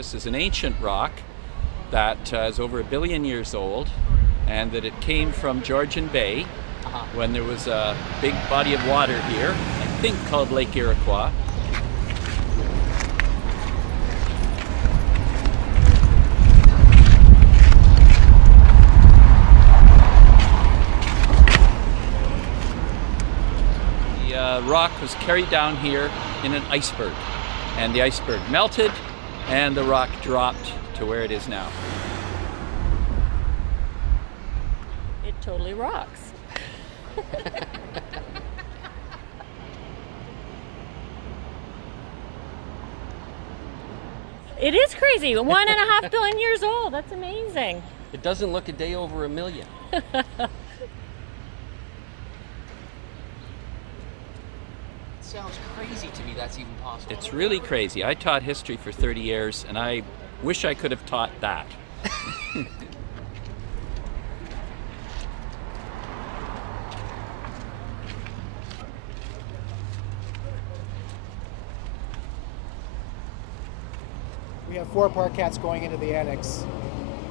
this is an ancient rock that is over 1 billion years old, and that it came from Georgian Bay when there was a big body of water here, I think called Lake Iroquois. The rock was carried down here in an iceberg, and the iceberg melted and the rock dropped to where it is now. It totally rocks. It is crazy. 1.5 billion years old. That's amazing. It doesn't look a day over 1 million. Sounds crazy to me that's even possible. It's really crazy. I taught history for 30 years, and I wish I could have taught that. We have 4 parquets going into the annex,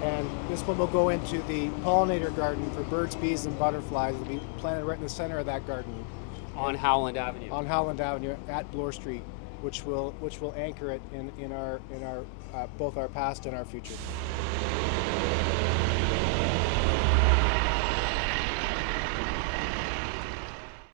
and this one will go into the pollinator garden for birds, bees, and butterflies. It'll be planted right in the center of that garden. On Howland Avenue. On Howland Avenue at Bloor Street, which will anchor it in our both our past and our future.